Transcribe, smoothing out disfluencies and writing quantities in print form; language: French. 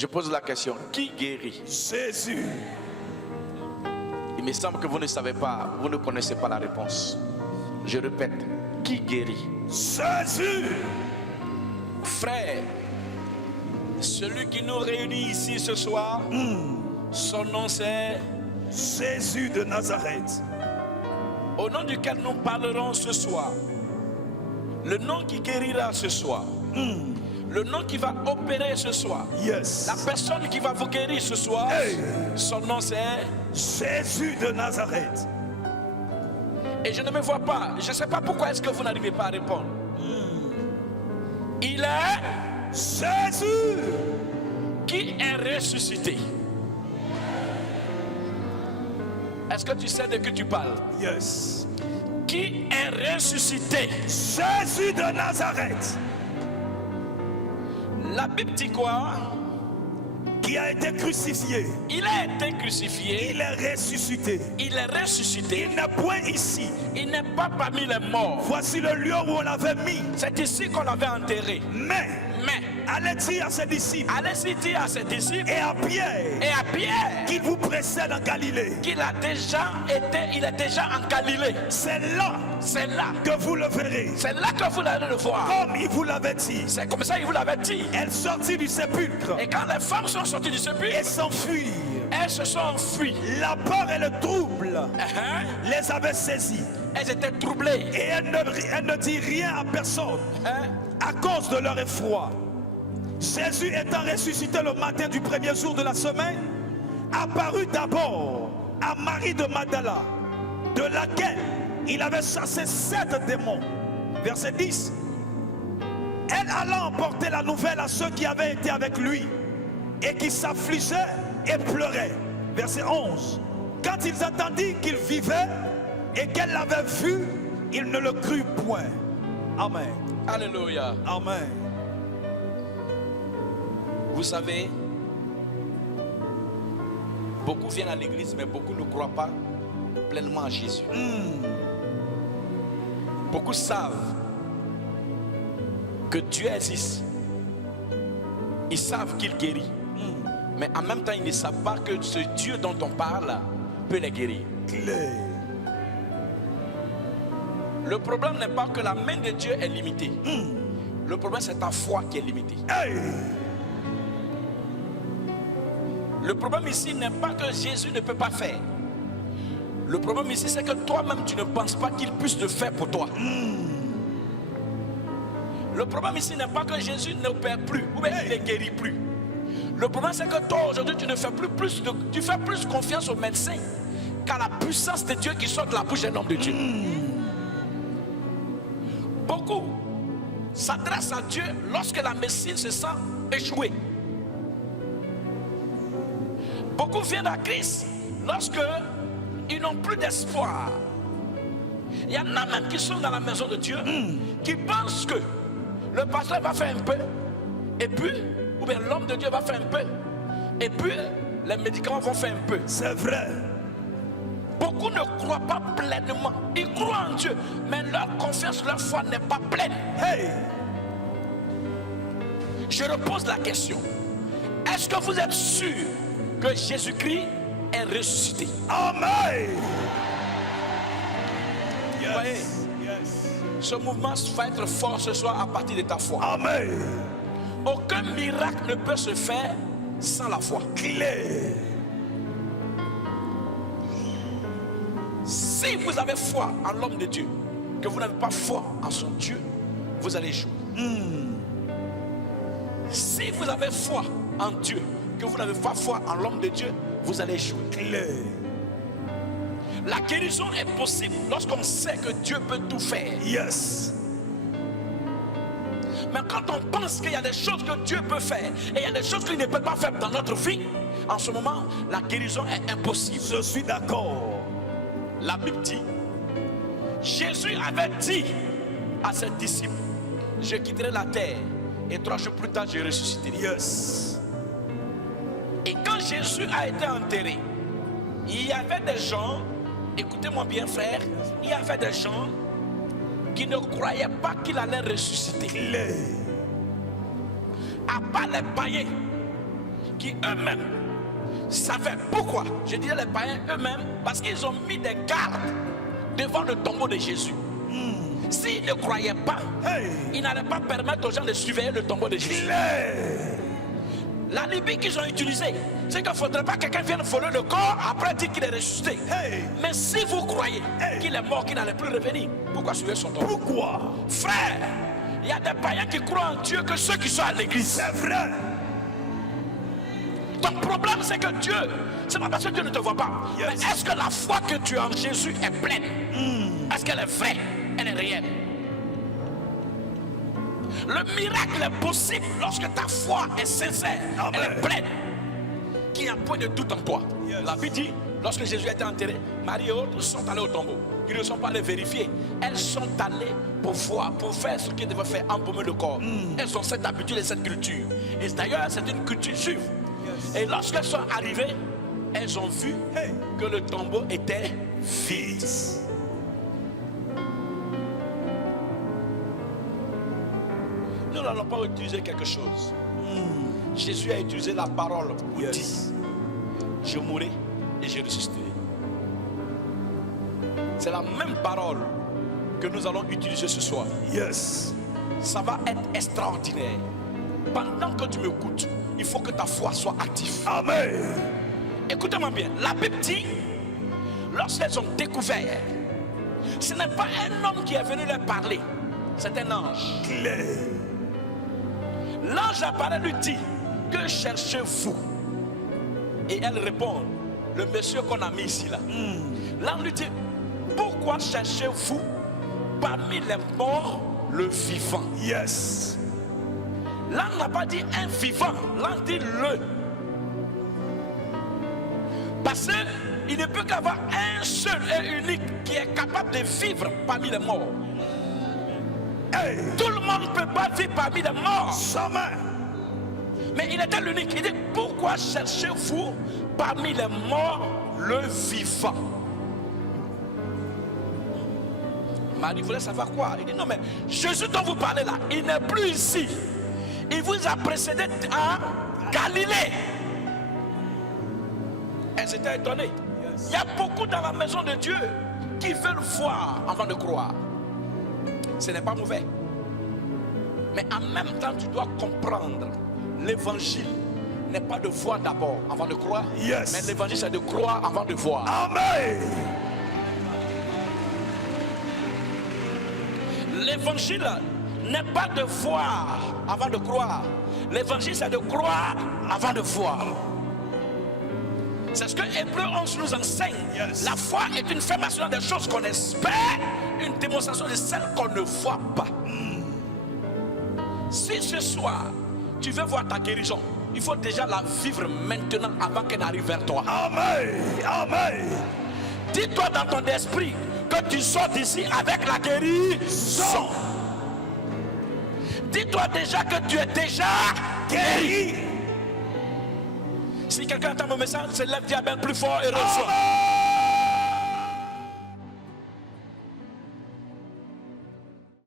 Je pose la question, qui guérit? Jésus. Il me semble que vous ne savez pas, vous ne connaissez pas la réponse. Je répète, qui guérit? Jésus. Frère, celui qui nous réunit ici ce soir, son nom c'est Jésus de Nazareth. au nom duquel nous parlerons ce soir. Le nom qui guérira ce soir. Le nom qui va opérer ce soir. Yes. La personne qui va vous guérir ce soir, Hey. son nom c'est... Jésus de Nazareth. Et je ne me vois pas. Je ne sais pas pourquoi est-ce que vous n'arrivez pas à répondre. Il est Jésus. qui est ressuscité. Est-ce que tu sais de qui tu parles? Yes. Qui est ressuscité? Jésus de Nazareth. La Bible dit quoi? Qui a été crucifié. Il a été crucifié. Il est ressuscité. Il est ressuscité. Il n'est point ici. Il n'est pas parmi les morts. Voici le lieu où on l'avait mis. C'est ici qu'on l'avait enterré. Mais allez dire à ses disciples allez-y dire à ses disciples et à Pierre et à Pierre qu'il vous précède en Galilée. qu'il a déjà été, il est déjà en Galilée. C'est là que vous le verrez. C'est là que vous allez le voir. Comme il vous l'avait dit. C'est comme ça il vous l'avait dit. Elle sortit du sépulcre. Et quand les femmes sont sorties du sépulcre, et s'enfuirent. Elles se sont enfuies. La peur et le trouble les avaient saisies. Elles étaient troublées. Et elles ne dirent rien à personne à cause de leur effroi. Jésus étant ressuscité le matin du premier jour de la semaine, apparut d'abord à Marie de Magdala, de laquelle il avait chassé 7 démons. Verset 10. Elle alla emporter la nouvelle à ceux qui avaient été avec lui et qui s'affligeaient et pleuraient. Verset 11. Quand ils entendirent qu'il vivait et qu'elle l'avait vu, ils ne le crurent point. Amen. Alléluia. Amen. Vous savez, beaucoup viennent à l'église, mais beaucoup ne croient pas pleinement à Jésus. Beaucoup savent que Dieu existe. Ils savent qu'il guérit. Mais en même temps, ils ne savent pas que ce Dieu dont on parle peut les guérir. Le problème n'est pas que la main de Dieu est limitée. Le problème, c'est ta foi qui est limitée. Le problème ici n'est pas que Jésus ne peut pas faire. Le problème ici, c'est que toi-même, tu ne penses pas qu'il puisse le faire pour toi. Le problème ici n'est pas que Jésus n'opère plus, ou bien il ne guérit plus. Le problème, c'est que toi, aujourd'hui, tu ne fais tu fais plus confiance aux médecins qu'à la puissance de Dieu qui sort de la bouche d'un homme de Dieu. Beaucoup s'adressent à Dieu lorsque la médecine se sent échouée. Beaucoup viennent à Christ lorsque ils n'ont plus d'espoir. Il y en a même qui sont dans la maison de Dieu, qui pensent que le pasteur va faire un peu, et puis, ou bien l'homme de Dieu va faire un peu, et puis les médicaments vont faire un peu. C'est vrai. Beaucoup ne croient pas pleinement. Ils croient en Dieu, mais leur confiance, leur foi n'est pas pleine. Je repose la question. Est-ce que vous êtes sûr que Jésus-Christ est ressuscité? Amen. Vous voyez, ce mouvement va être fort ce soir à partir de ta foi. Amen. Aucun miracle ne peut se faire sans la foi. Clé. Si vous avez foi en l'homme de Dieu, que vous n'avez pas foi en son Dieu, vous allez jouer. Si vous avez foi en Dieu, que vous n'avez pas foi en l'homme de Dieu, vous allez jouer. Clé. La guérison est possible lorsqu'on sait que Dieu peut tout faire. Yes. Mais quand on pense qu'il y a des choses que Dieu peut faire et il y a des choses qu'il ne peut pas faire dans notre vie, en ce moment, la guérison est impossible. Je suis d'accord. La Bible dit, Jésus avait dit à ses disciples, je quitterai la terre et 3 jours plus tard je ressusciterai. Yes. Et quand Jésus a été enterré, il y avait des gens, écoutez-moi bien frère, il y avait des gens qui ne croyaient pas qu'il allait ressusciter. À part les païens qui eux-mêmes savaient pourquoi. Je dirais les païens eux-mêmes, parce qu'ils ont mis des gardes devant le tombeau de Jésus. S'ils ne croyaient pas, ils n'allaient pas permettre aux gens de surveiller le tombeau de Jésus. L'alibi qu'ils ont utilisé, c'est qu'il ne faudrait pas que quelqu'un vienne voler le corps après dire qu'il est ressuscité. Mais si vous croyez qu'il est mort, qu'il n'allait plus revenir, pourquoi suivre son tombeau? Pourquoi? Frère, il y a des païens qui croient en Dieu que ceux qui sont à l'église. C'est vrai. Ton problème, c'est que Dieu, c'est pas parce que Dieu ne te voit pas. Yes. Mais est-ce que la foi que tu as en Jésus est pleine? Est-ce qu'elle est vraie? Elle est réelle? Le miracle est possible lorsque ta foi est sincère. Amen. Elle est pleine. Qu'il n'y a point de doute en toi. Yes. La Bible dit, lorsque Jésus a été enterré, Marie et autres sont allés au tombeau. Ils ne sont pas allés vérifier. Elles sont allées pour voir, pour faire ce qu'ils devaient faire, embaumer le corps. Elles ont cette habitude et cette culture. Et d'ailleurs, c'est une culture juive. Et lorsqu'elles sont arrivées, elles ont vu que le tombeau était vide. Nous n'allons pas utiliser quelque chose. Jésus a utilisé la parole pour dire, je mourrai et je ressusciterai. C'est la même parole que nous allons utiliser ce soir. Yes. Ça va être extraordinaire. Pendant que tu m'écoutes, il faut que ta foi soit active. Amen. Écoutez-moi bien. La Bible dit, lorsqu'elles ont découvert, ce n'est pas un homme qui est venu leur parler, c'est un ange. Claire. L'ange apparaît, lui dit, que cherchez-vous? Et elle répond, le monsieur qu'on a mis ici là. L'ange lui dit, pourquoi cherchez-vous parmi les morts le vivant? Yes. L'ange n'a pas dit un vivant, l'ange dit le. Parce qu'il ne peut qu'avoir un seul et unique qui est capable de vivre parmi les morts. Tout le monde ne peut pas vivre parmi les morts. Jamais. Mais il était l'unique. Il dit, pourquoi cherchez-vous parmi les morts le vivant? Marie voulait savoir quoi? Il dit, non mais Jésus dont vous parlez là, il n'est plus ici. Il vous a précédé à Galilée. Elles étaient étonnées. Il y a beaucoup dans la maison de Dieu qui veulent voir avant de croire. Ce n'est pas mauvais. Mais en même temps, tu dois comprendre, l'évangile n'est pas de voir d'abord avant de croire. Yes. Mais l'évangile, c'est de croire avant de voir. Amen. L'évangile n'est pas de voir avant de croire. L'évangile, c'est de croire avant de voir. C'est ce que Hébreux 11 nous enseigne. Yes. La foi est une affirmation des choses qu'on espère, une démonstration de celles qu'on ne voit pas. Si ce soir, tu veux voir ta guérison, il faut déjà la vivre maintenant avant qu'elle arrive vers toi. Amen. Amen. Dis-toi dans ton esprit que tu sors d'ici avec la guérison. Dis-toi déjà que tu es déjà guéri. Si quelqu'un entend mon message, se lève, dis Amen plus fort et reçois.